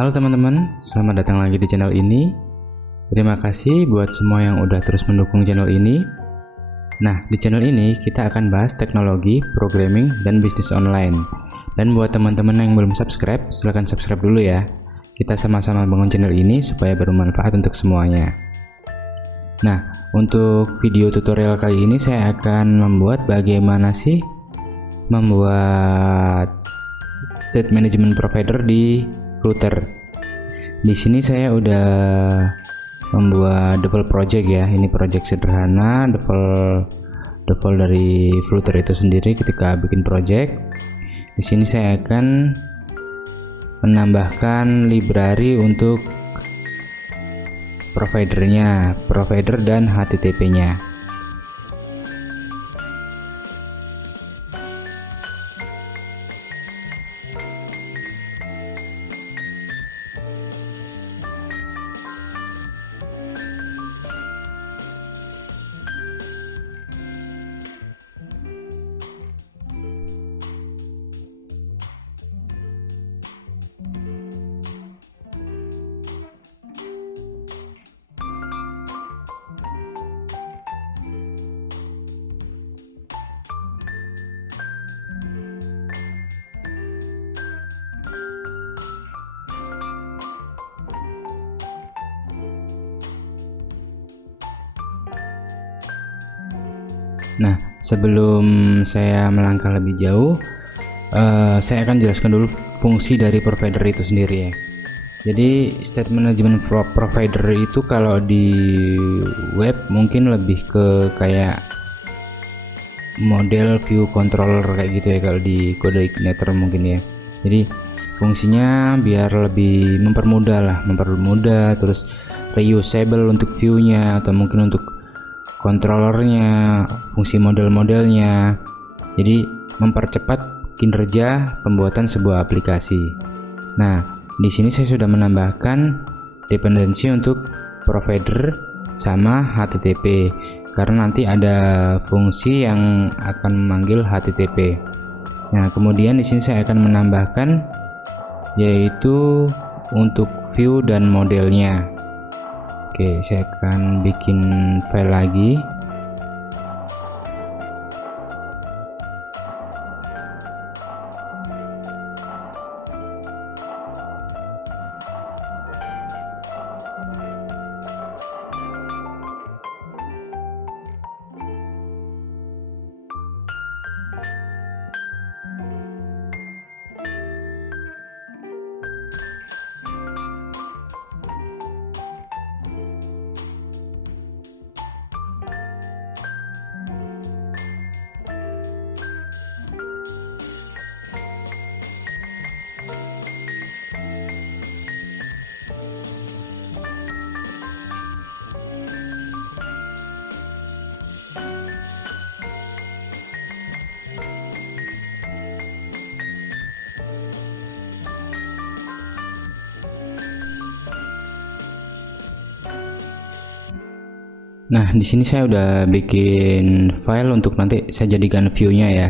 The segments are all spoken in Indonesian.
Halo teman-teman, selamat datang lagi di channel ini. Terima kasih buat semua yang udah terus mendukung channel ini. Nah, di channel ini kita akan bahas teknologi, programming, dan bisnis online. Dan buat teman-teman yang belum subscribe, silahkan subscribe dulu ya. Kita sama-sama bangun channel ini supaya bermanfaat untuk semuanya. Nah, untuk video tutorial kali ini saya akan membuat bagaimana sih membuat state management provider di Flutter. Di sini saya udah membuat default project ya. Ini project sederhana, default dari Flutter itu sendiri ketika bikin project. Di sini saya akan menambahkan library untuk provider dan HTTP-nya. Nah, sebelum saya melangkah lebih jauh, saya akan jelaskan dulu fungsi dari provider itu sendiri ya. Jadi state management provider itu kalau di web mungkin lebih ke kayak model view controller kayak gitu ya kalau di Code Igniter mungkin ya. Jadi fungsinya biar lebih mempermudah terus reusable untuk view-nya atau mungkin untuk controllernya, fungsi model-modelnya. Jadi mempercepat kinerja pembuatan sebuah aplikasi. Nah, di sini saya sudah menambahkan dependensi untuk provider sama HTTP karena nanti ada fungsi yang akan memanggil HTTP. Nah, kemudian di sini saya akan menambahkan yaitu untuk view dan modelnya. Oke, saya akan bikin file lagi. Nah, di sini saya udah bikin file untuk nanti saya jadikan view-nya ya.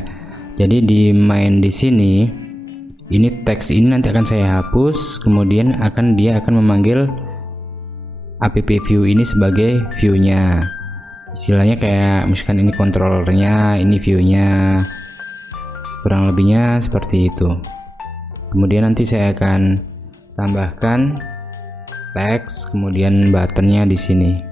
Jadi di main di sini, ini teks ini nanti akan saya hapus, kemudian dia akan memanggil app view ini sebagai view-nya. Istilahnya kayak misalkan ini controllernya, ini view-nya. Kurang lebihnya seperti itu. Kemudian nanti saya akan tambahkan teks, kemudian buttonnya di sini.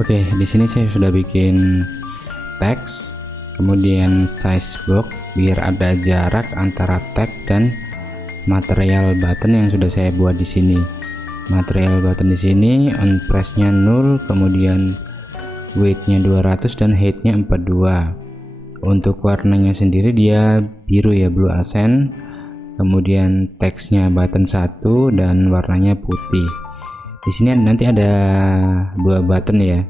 Oke, di sini saya sudah bikin teks, kemudian size box biar ada jarak antara tag dan material button yang sudah saya buat di sini. Material button di sini on press-nya 0, kemudian width-nya 200 dan height-nya 42. Untuk warnanya sendiri dia biru ya, blue accent. Kemudian teksnya button 1 dan warnanya putih. Di sini nanti ada dua button ya,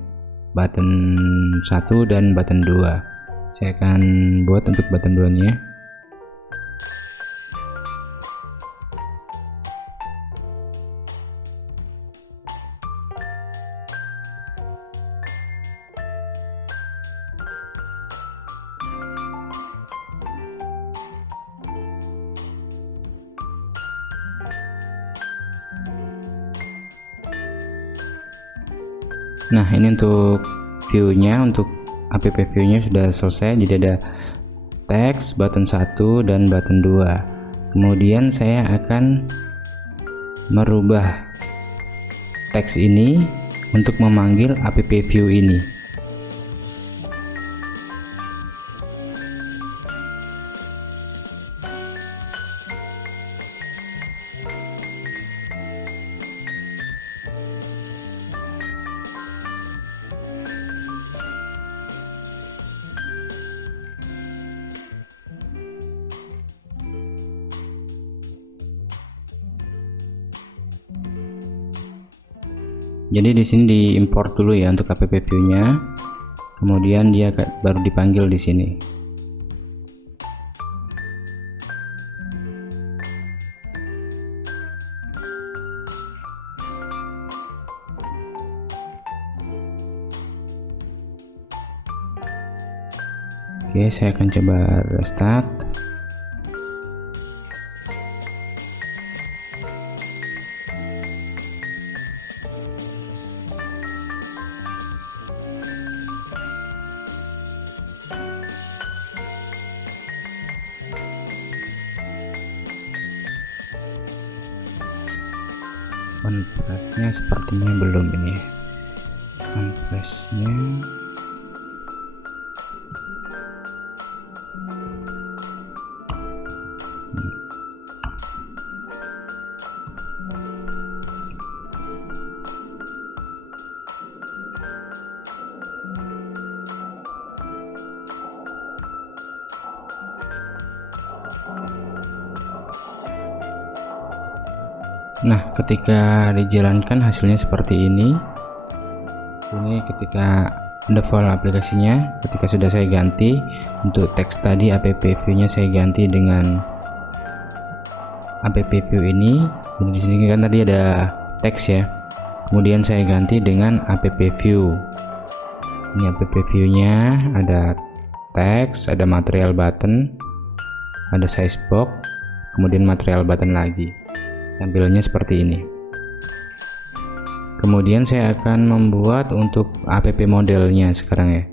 button 1 dan button 2. Saya akan buat untuk button 2 nya. Nah, ini untuk view-nya, untuk app view-nya sudah selesai. Jadi ada teks button 1 dan button 2. Kemudian saya akan merubah teks ini untuk memanggil app view ini. Jadi di sini diimport dulu ya untuk app view-nya, kemudian dia baru dipanggil di sini. Oke, saya akan coba restart. On press-nya sepertinya belum ini ya. On press-nya Nah, ketika dijalankan hasilnya seperti ini. Ini ketika default aplikasinya, ketika sudah saya ganti untuk teks tadi app view-nya saya ganti dengan app view ini. Jadi di sini kan tadi ada teks ya. Kemudian saya ganti dengan app view. Ini app view-nya ada teks, ada material button, ada size box, kemudian material button lagi. Tampilannya seperti ini. Kemudian saya akan membuat untuk app modelnya sekarang ya.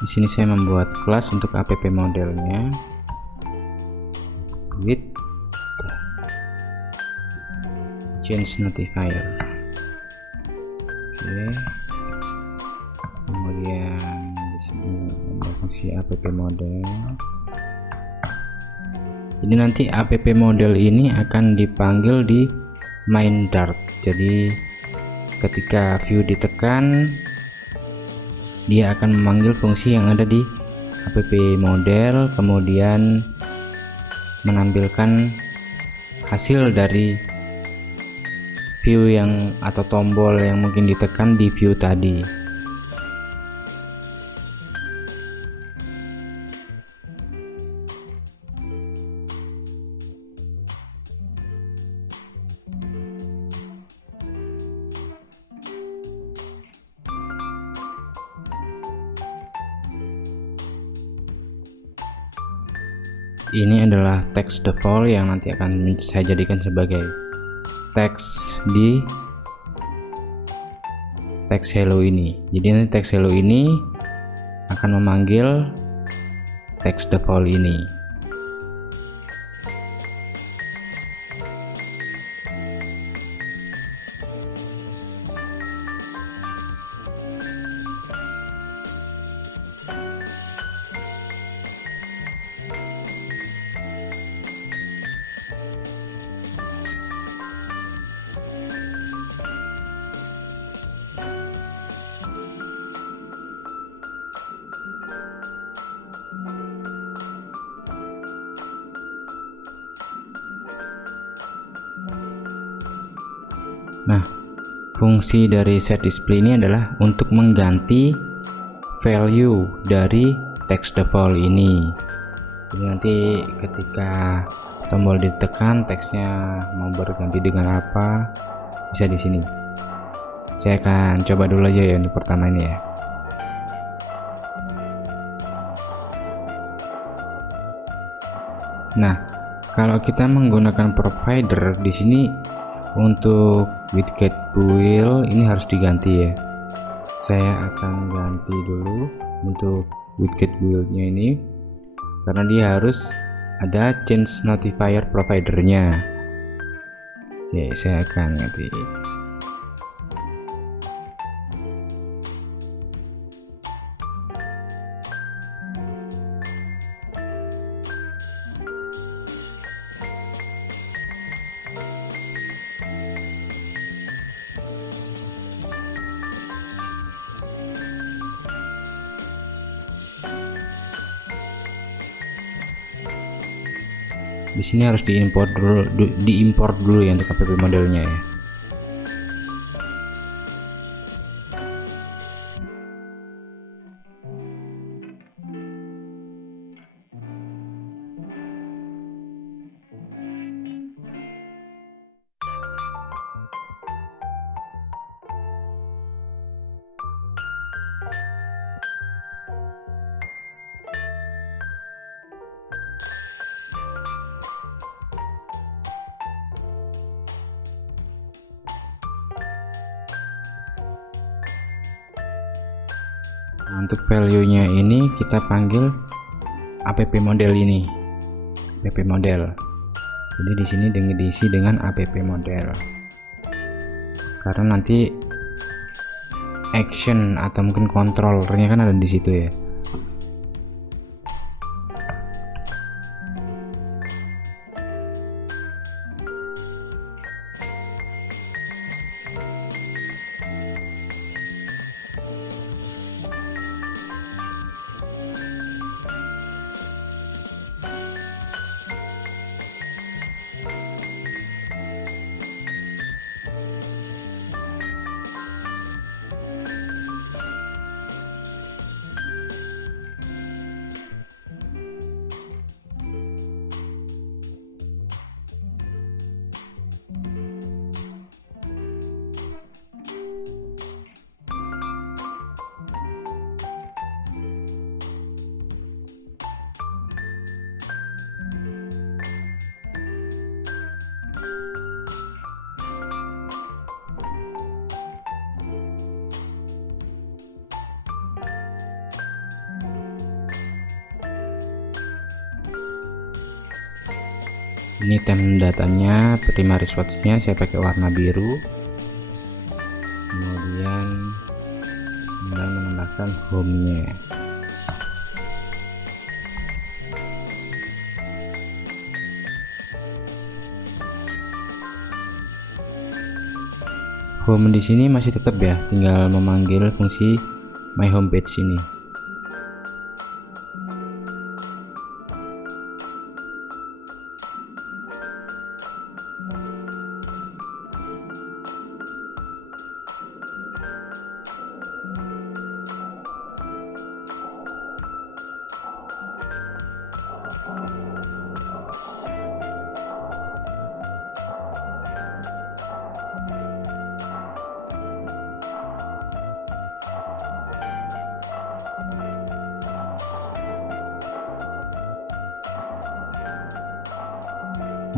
Di sini saya membuat kelas untuk app modelnya with change notifier. Oke. Kemudian di sini ada fungsi app model. Jadi nanti app model ini akan dipanggil di main Dart. Jadi ketika view ditekan, dia akan memanggil fungsi yang ada di app model, kemudian menampilkan hasil dari view yang atau tombol yang mungkin ditekan di view tadi. Ini adalah text default yang nanti akan saya jadikan sebagai teks di teks hello ini. Jadi nanti teks hello ini akan memanggil teks default ini. Nah, fungsi dari set display ini adalah untuk mengganti value dari text default ini. Jadi nanti ketika tombol ditekan, teksnya mau berganti dengan apa, bisa di sini. Saya akan coba dulu aja ya untuk pertama ini ya. Nah, kalau kita menggunakan provider di sini untuk widget build ini harus diganti ya. Saya akan ganti dulu untuk widget build-nya ini karena dia harus ada change notifier providernya. Oke, saya akan ganti. Di sini harus diimport dulu ya untuk app modelnya ya. Nah, untuk value-nya ini kita panggil app model ini, app model. Jadi di sini diisi dengan app model. Karena nanti action atau mungkin controllernya kan ada di situ ya. Ini tem datanya, primary source-nya saya pakai warna biru. Kemudian tinggal menambahkan home-nya. Home di sini masih tetap ya, tinggal memanggil fungsi my homepage ini.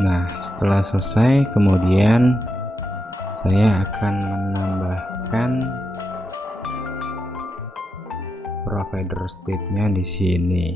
Nah, setelah selesai, kemudian saya akan menambahkan provider state-nya di sini.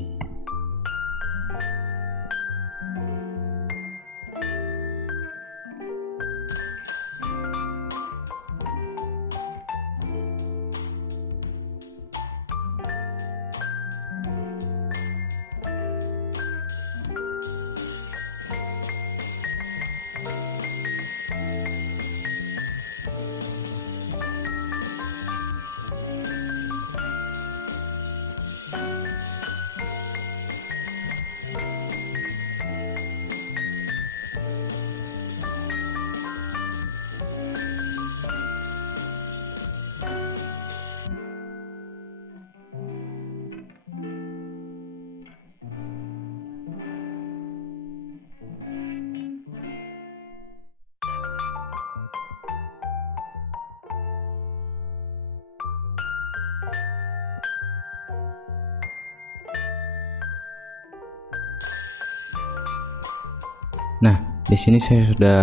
Nah, di sini saya sudah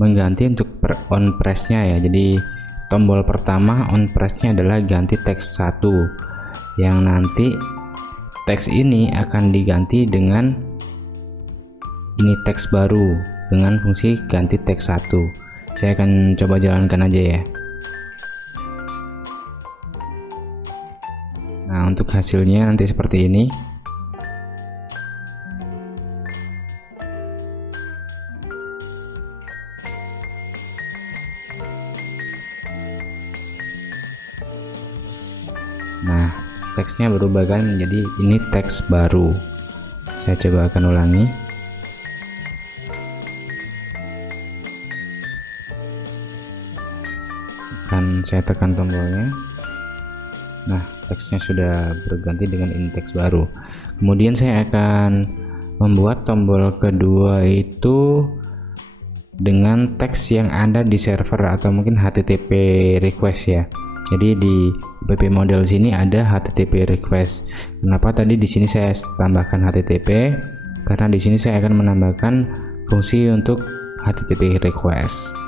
mengganti untuk on press-nya ya. Jadi tombol pertama on press-nya adalah ganti teks 1, yang nanti teks ini akan diganti dengan ini teks baru dengan fungsi ganti teks 1. Saya akan coba jalankan aja ya. Nah, untuk hasilnya nanti seperti ini. Nah, teksnya berubah kan menjadi ini teks baru. Saya coba akan ulangi. Akan saya tekan tombolnya. Nah, teksnya sudah berganti dengan ini teks baru. Kemudian saya akan membuat tombol kedua itu dengan teks yang ada di server atau mungkin HTTP request ya. Jadi di app model sini ada HTTP request. Kenapa tadi di sini saya tambahkan HTTP? Karena di sini saya akan menambahkan fungsi untuk HTTP request.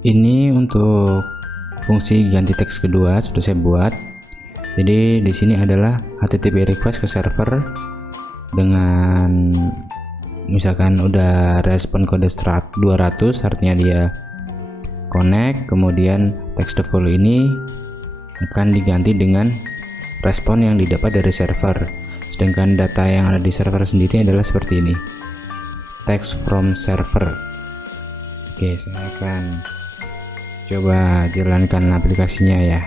Ini untuk fungsi ganti teks kedua sudah saya buat. Jadi di sini adalah HTTP request ke server dengan misalkan udah respon kode 200, artinya dia connect, kemudian text default ini akan diganti dengan respon yang didapat dari server. Sedangkan data yang ada di server sendiri adalah seperti ini, text from server. Oke, saya akan coba jalankan aplikasinya ya.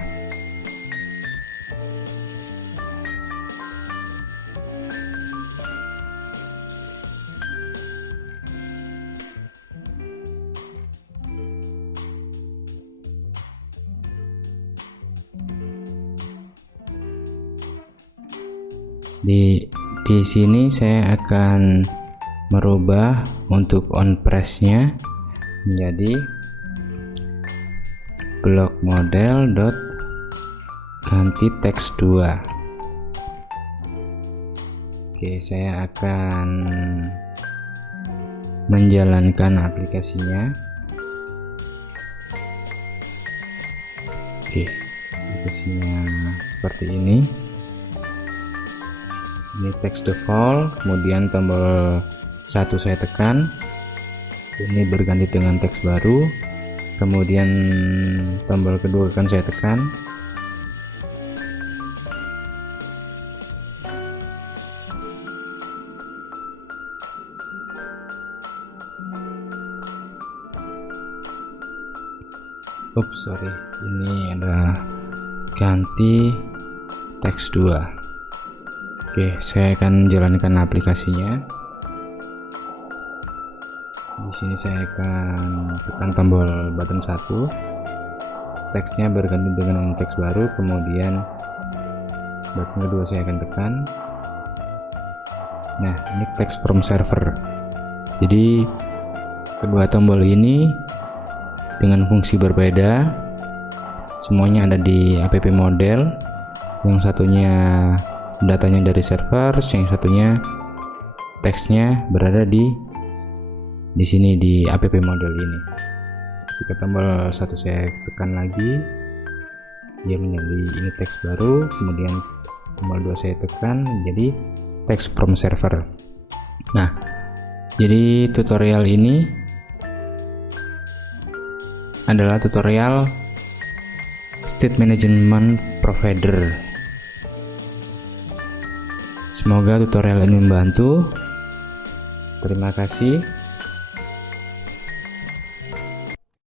Di sini saya akan merubah untuk on press-nya menjadi block model dot ganti teks 2. Oke, saya akan menjalankan aplikasinya. Oke, aplikasinya seperti ini. Ini text default, kemudian tombol 1 saya tekan, ini berganti dengan teks baru, kemudian tombol kedua akan saya tekan, sorry, ini adalah ganti teks 2. Oke, saya akan jalankan aplikasinya. Di sini saya akan tekan tombol button 1. Teksnya berganti dengan teks baru, kemudian button kedua saya akan tekan. Nah, ini text from server. Jadi kedua tombol ini dengan fungsi berbeda. Semuanya ada di app model. Yang satunya datanya dari server, yang satunya teksnya berada di sini di app model ini. Ketika tombol 1 saya tekan lagi, dia menjadi ini teks baru, kemudian tombol 2 saya tekan menjadi text from server. Nah, jadi tutorial ini adalah tutorial state management provider. Semoga tutorial ini membantu. Terima kasih.